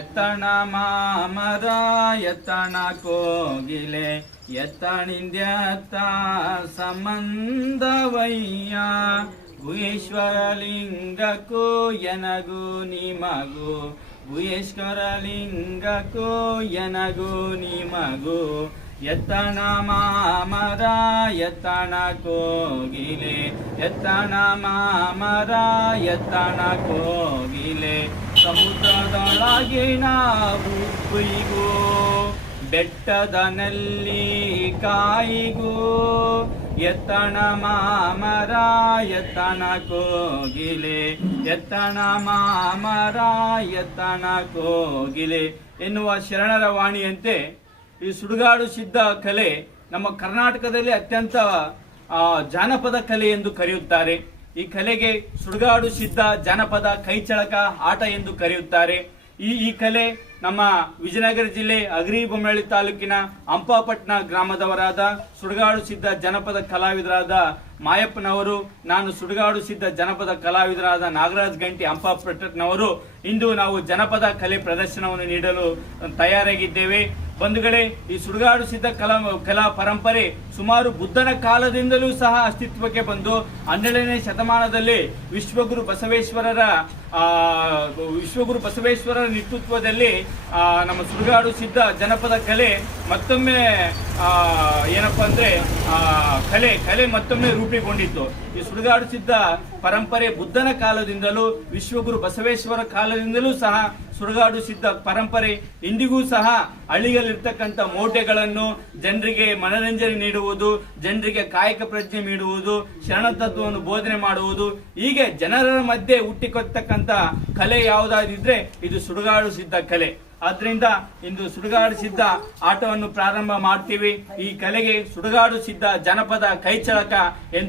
ಎತ್ತಣ ಮಾಮರ ಎತ್ತಣ ಕೋಗಿಲೆ ಎತ್ತಣಿಂದ್ಯತ್ತ ಸಂಬಂಧವಯ್ಯ ಭುವೇಶ್ವರಲಿಂಗಕ್ಕೂ ಎನಗೂ ನಿಮಗೂ ಭುವೇಶ್ವರಲಿಂಗಕ್ಕೂ ಎನಗೂ ನಿಮಗೂ ಎತ್ತಣ ಮಾಮರ ಎತ್ತಣ ಕೋಗಿಲೆ ಎತ್ತಣ ಮಾಮರ ಎತ್ತಣ ಕೋಗಿಲೆ ಸಮುದ್ರದೊಳಗಿನ ಉಪ್ಪಿಗೂ ಬೆಟ್ಟದ ನೆಲ್ಲಿ ಕಾಯಿಗೂ ಎತ್ತಣ ಮಾಮರ ಎತ್ತಣ ಕೋಗಿಲೆ ಎತ್ತಣ ಮಾಮರ ಎತ್ತಣ ಕೋಗಿಲೆ ಎನ್ನುವ ಶರಣರ ವಾಣಿಯಂತೆ ಈ ಸುಡುಗಾಡು ಸಿದ್ಧ ಕಲೆ ನಮ್ಮ ಕರ್ನಾಟಕದಲ್ಲಿ ಅತ್ಯಂತ ಜಾನಪದ ಕಲೆ ಎಂದು ಕರೆಯುತ್ತಾರೆ. ಈ ಕಲೆಗೆ ಸುಡುಗಾಡು ಸಿದ್ಧ ಜಾನಪದ ಕೈಚಳಕ ಆಟ ಎಂದು ಕರೆಯುತ್ತಾರೆ. ಈ ಕಲೆ ನಮ್ಮ ವಿಜಯನಗರ ಜಿಲ್ಲೆ ಅಗರಿಬೊಮ್ಮನಹಳ್ಳಿ ತಾಲೂಕಿನ ಅಂಪಾಪಟ್ನ ಗ್ರಾಮದವರಾದ ಸುಡುಗಾಡು ಸಿದ್ಧ ಜನಪದ ಕಲಾವಿದರಾದ ಮಾಯಪ್ಪನವರು, ನಾನು ಸುಡುಗಾಡು ಸಿದ್ಧ ಜನಪದ ಕಲಾವಿದರಾದ ನಾಗರಾಜ್ ಗಂಟಿ ಅಂಪಾಪಟ್ನವರು ಇಂದು ನಾವು ಜನಪದ ಕಲೆ ಪ್ರದರ್ಶನವನ್ನು ನೀಡಲು ತಯಾರಾಗಿದ್ದೇವೆ. ಬಂಧುಗಳೇ, ಈ ಸುಡುಗಾಡು ಸಿದ್ಧ ಕಲಾ ಪರಂಪರೆ ಸುಮಾರು ಬುದ್ಧನ ಕಾಲದಿಂದಲೂ ಸಹ ಅಸ್ತಿತ್ವಕ್ಕೆ ಬಂದು 12ನೇ ಶತಮಾನದಲ್ಲಿ ವಿಶ್ವಗುರು ಬಸವೇಶ್ವರರ ನೇತೃತ್ವದಲ್ಲಿ ನಮ್ಮ ಸುಡುಗಾಡು ಸಿದ್ಧ ಜನಪದ ಕಲೆ ಮತ್ತೊಮ್ಮೆ ಏನಪ್ಪಾ ಅಂದ್ರೆ ಕಲೆ ಮತ್ತೊಮ್ಮೆ ರೂಪುಗೊಂಡಿತ್ತು. ಈ ಸುಡುಗಾಡು ಸಿದ್ಧ ಪರಂಪರೆ ಬುದ್ಧನ ಕಾಲದಿಂದಲೂ ವಿಶ್ವಗುರು ಬಸವೇಶ್ವರ ಕಾಲದಿಂದಲೂ ಸಹ ಸುಡುಗಾಡು ಸಿದ್ಧ ಪರಂಪರೆ ಇಂದಿಗೂ ಸಹ ಹಳ್ಳಿಯಲ್ಲಿರ್ತಕ್ಕಂಥ ಮೋಟೆಗಳನ್ನು ಜನರಿಗೆ ಮನರಂಜನೆ ನೀಡುವುದು, ಜನರಿಗೆ ಕಾಯಕ ಪ್ರಜ್ಞೆ ನೀಡುವುದು, ಶರಣ ತತ್ವವನ್ನು ಬೋಧನೆ ಮಾಡುವುದು, ಹೀಗೆ ಜನರ ಮಧ್ಯೆ ಹುಟ್ಟಿಕೊಳ್ತಕ್ಕಂಥ ಕಲೆ ಯಾವುದಾದಿದ್ರೆ ಇದು ಸುಡುಗಾಡು ಸಿದ್ಧ ಕಲೆ. ಆದ್ರಿಂದ ಇಂದು ಸುಡುಗಾಡು ಸಿದ್ಧ ಆಟವನ್ನು ಪ್ರಾರಂಭ ಮಾಡ್ತೀವಿ. ಈ ಕಲೆಗೆ ಸುಡುಗಾಡು ಸಿದ್ಧ ಜನಪದ ಕೈಚಳಕ ಎಂದು